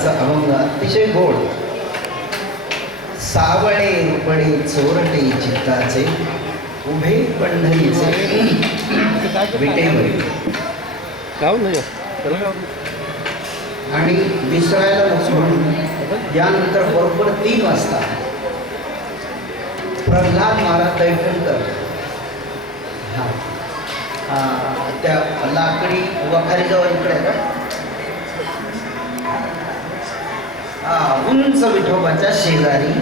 नावाचा अभंग अतिशय गोड. सावळे रुपडे चोरटे चित्ताचे उभे पंढरीचे विटेवरी आणि विसरायला म्हणून यानंतर बरोबर तीन वाजता प्रल्हाद महाराज दैवणकर हा. त्या लाकडी वखारीजवळ इकडे का? उंच विठोबाच्या शेजारी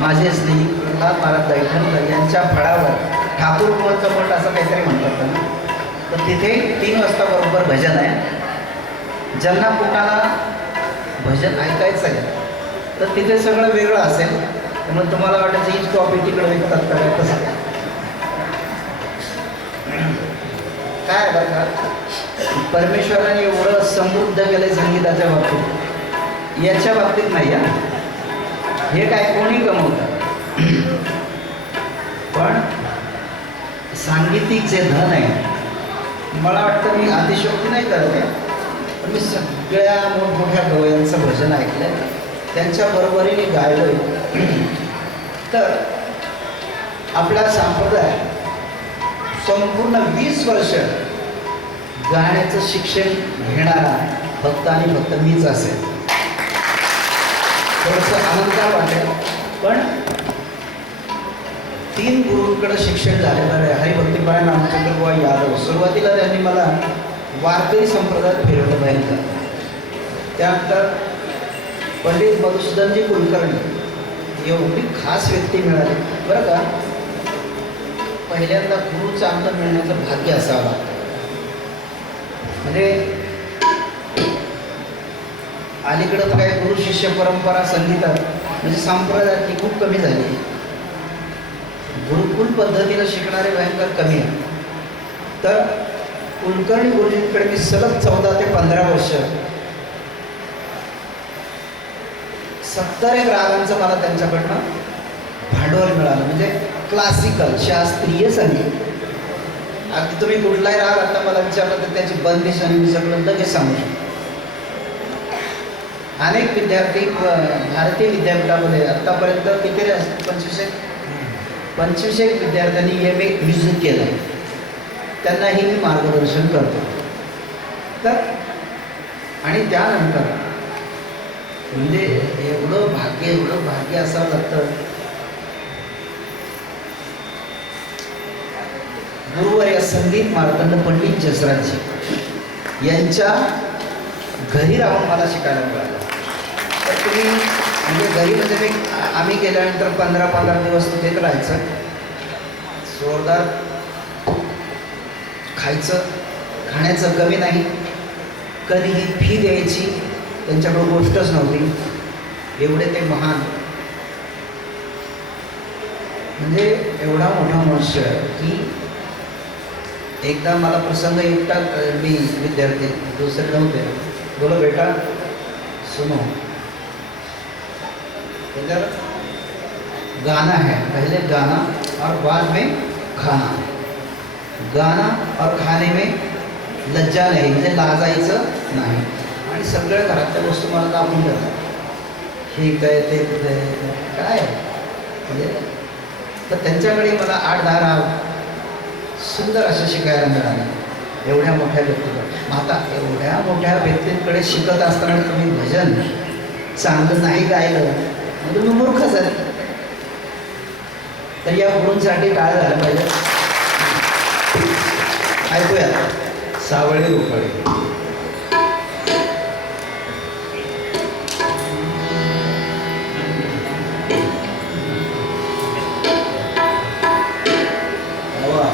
माझे स्नेही प्रल्हाद महाराज दैठणकर यांच्या फळावर ठाकूर कुंवरचं मठ असं काहीतरी म्हणतात त्यांना तर तिथे तीन वाजता बरोबर भजन आहे. ज्यांना कुणाला भजन ऐकायचं आहे तर तिथे सगळं वेगळं असेल. त्यामुळे तुम्हाला वाटायचं हीच कॉपी तिकडे विकतात का काय तसं. काय परमेश्वराने एवढं समृद्ध केलं संगीताच्या बाबतीत. याच्या बाबतीत नाही हे काय कोणी कमवतं पण सांगीतिक जे धन आहे. मला वाटतं मी अतिशयोक्ती नाही करत आहे पण मी सगळ्या मोठमोठ्या गवयांचं भजन ऐकलं त्यांच्या बरोबरीने गायलं तर आपला संप्रदाय संपूर्ण वीस वर्ष गाण्याचं शिक्षण घेणारा फक्त आणि फक्त मीच असेल. थोडंसं आनंदार वाटेल पण तीन गुरूंकडे शिक्षण झालेलं आहे हरिभक्तीबाई नामचंद्र बुवा यादव सुरुवातीला त्यांनी मला वारकरी संप्रदायात फिरवलं पाहिजे त्यानंतर पंडित मधुसूदनजी कुलकर्णी एवढी खास व्यक्ती मिळाली. बरं का? पहिल्यांदा गुरुचा आमचं मिळण्याचं भाग्य असावं. म्हणजे अलीकडं तर काय गुरु शिष्य परंपरा संगीतात म्हणजे संप्रदायात ती खूप कमी झाली. गुरुकुल पद्धतीनं शिकणारे भयंकर कमी आहे तर कुलकर्णी गुरुजींकडे मी सलग चौदा ते पंधरा वर्ष. सत्तर एक रागांचं मला त्यांच्याकडनं भांडवल मिळालं. म्हणजे क्लासिकल शास्त्रीय संगीत. अगदी तुम्ही कुठलाही राग आता मला विचारलं तर त्याची बंदिश आणि मी सगळं लगेच सांगू शकतो. अनेक विद्यार्थी भारतीय विद्यापीठामध्ये आत्तापर्यंत किती रे असतील? पंचवीस एक पंचवीस एक विद्यार्थ्यांनी एम ए विजिट केलं. आहे त्यांनाही मी मार्गदर्शन करतो. तर आणि त्यानंतर म्हणजे एवढं भाग्य एवढं भाग्य असावं लागतं. गुरुवर्य संगीत मार्तंड पंडित जसराजी यांच्या घरी राहून मला शिकायला मिळालं. तुम्ही म्हणजे घरी म्हणजे ते आम्ही गेल्यानंतर पंधरा पंधरा दिवस तिथेच राहायचं. जोरदार खायचं खाण्याचं कमी नाही. कधीही फी द्यायची त्यांच्याकडे गोष्टच नव्हती. एवढे ते महान. म्हणजे एवढा मोठा मनुष्य की एकदा मला प्रसंग एकटा मी विद्यार्थी दुसरे नव्हते. बोलो बेटा सुनो. इधर गाना है पहले गाना और बाद में खाना। गाना और खाने में लज्जा नाही म्हणजे लाजायचं नाही। आणि सगळ्या घरातल्या वस्तू मला दाबून जातात हे काय ते कुठे काय? म्हणजे तर त्यांच्याकडे मला आठ दहा राग सुंदर असं शिकायला मिळालं एवढ्या मोठ्या व्यक्तीकडे. आता एवढ्या मोठ्या व्यक्तींकडे शिकत असताना तुम्ही भजन चांगलं नाही गायलं म्हणजे मी मूर्ख आहे तर या गुरूंसाठी काय झालं पाहिजे? ऐकूया. सावळे रोकडे वा.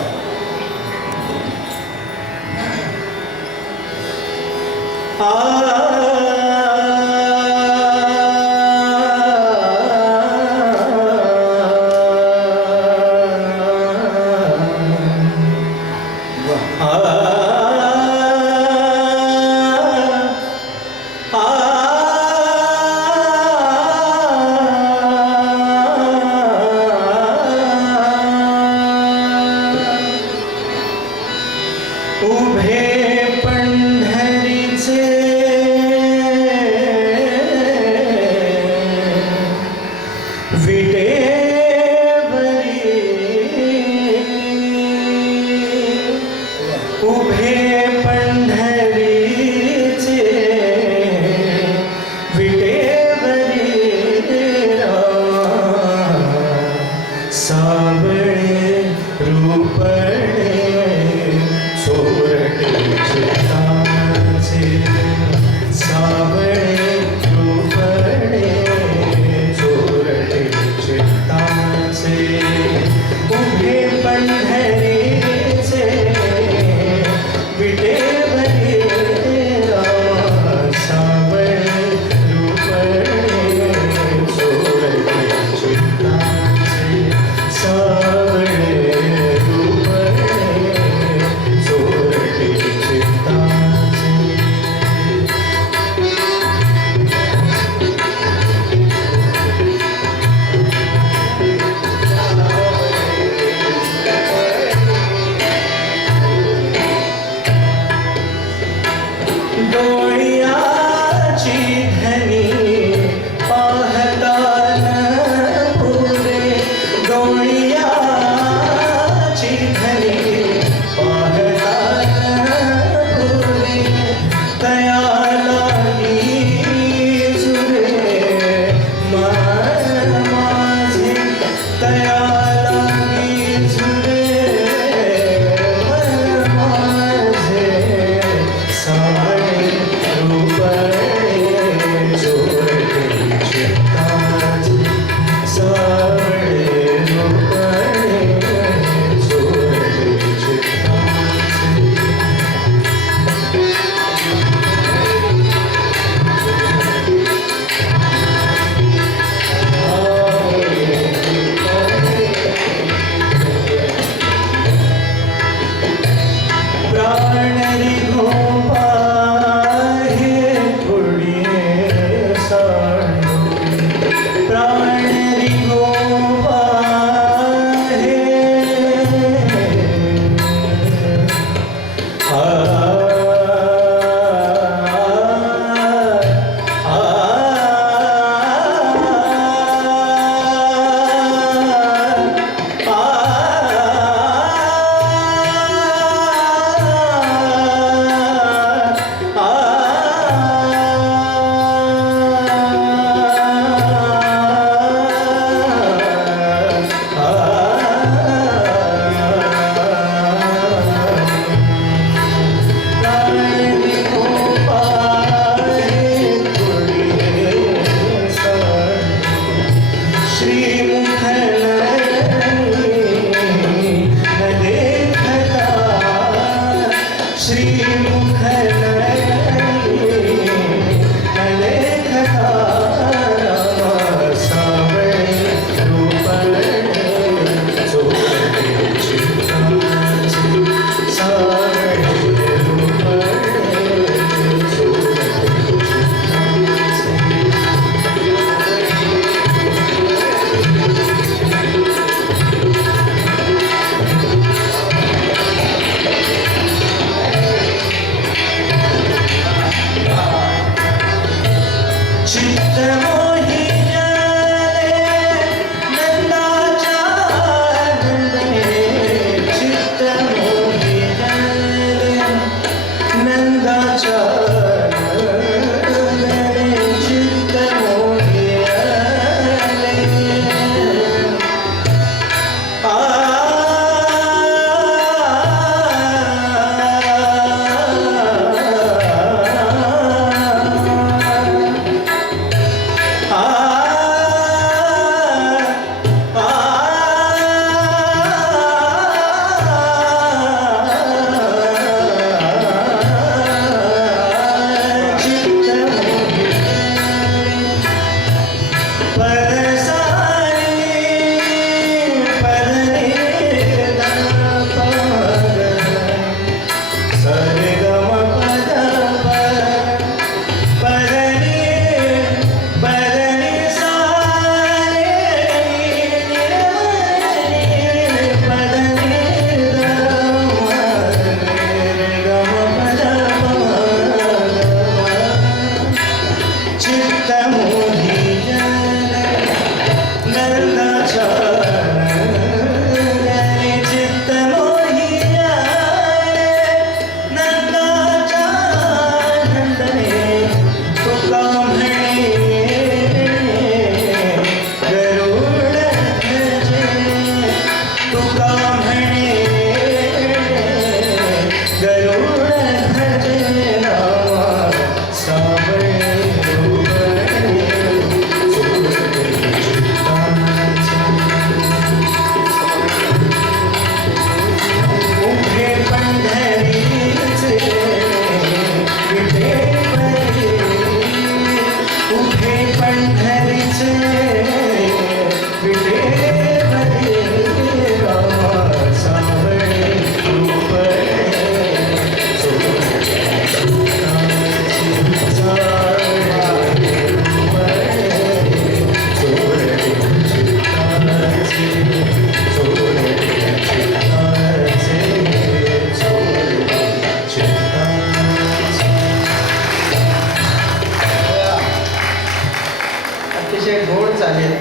अतिशय गोड चालेल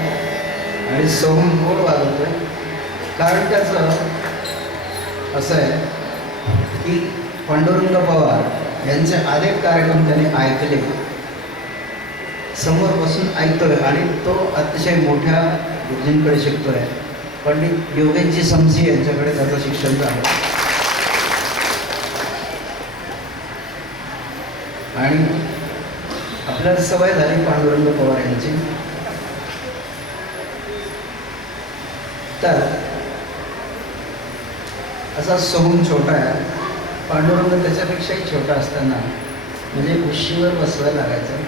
आणि सोहून गोड वाजवतोय कारण त्याचं असं आहे की पांडुरंग पवार यांचे अनेक कार्यक्रम त्यांनी ऐकले. समोर बसून ऐकतोय आणि तो अतिशय मोठ्या गुरुजींकडे शिकतोय. पंडित योगेशजी समजी यांच्याकडे त्याचं शिक्षण झालं. आणि आपल्याला सवय झाली पांडुरंग पवार यांची. तर असा सोहून छोटा आहे. पांडुरंग त्याच्यापेक्षाही छोटा असताना म्हणजे उशीवर बसवायला लागायचं.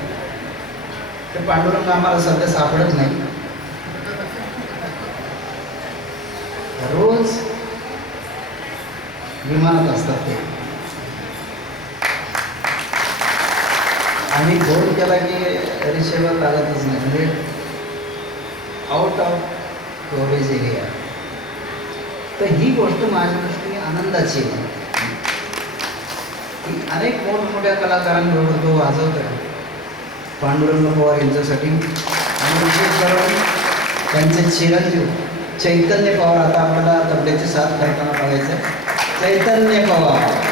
ते पांडुरंग आम्हाला सध्या सापडत नाही. रोज विमान असतात ते आम्ही फोन केला की रिसेवर लागतच नाही म्हणजे आउट ऑफ कव्हरेज एरिया तर ही गोष्ट माझ्या दृष्टीने आनंदाची आहे. की अनेक मोठमोठ्या कलाकारांबरोबर तो वाजवतोय. पांडुरंग पवार यांच्यासाठी आणि विशेष करून त्यांचे चिरंजीव चैतन्य पवार आता आपल्याला तबल्याची साथ करताना बघायचं आहे चैतन्य पवार.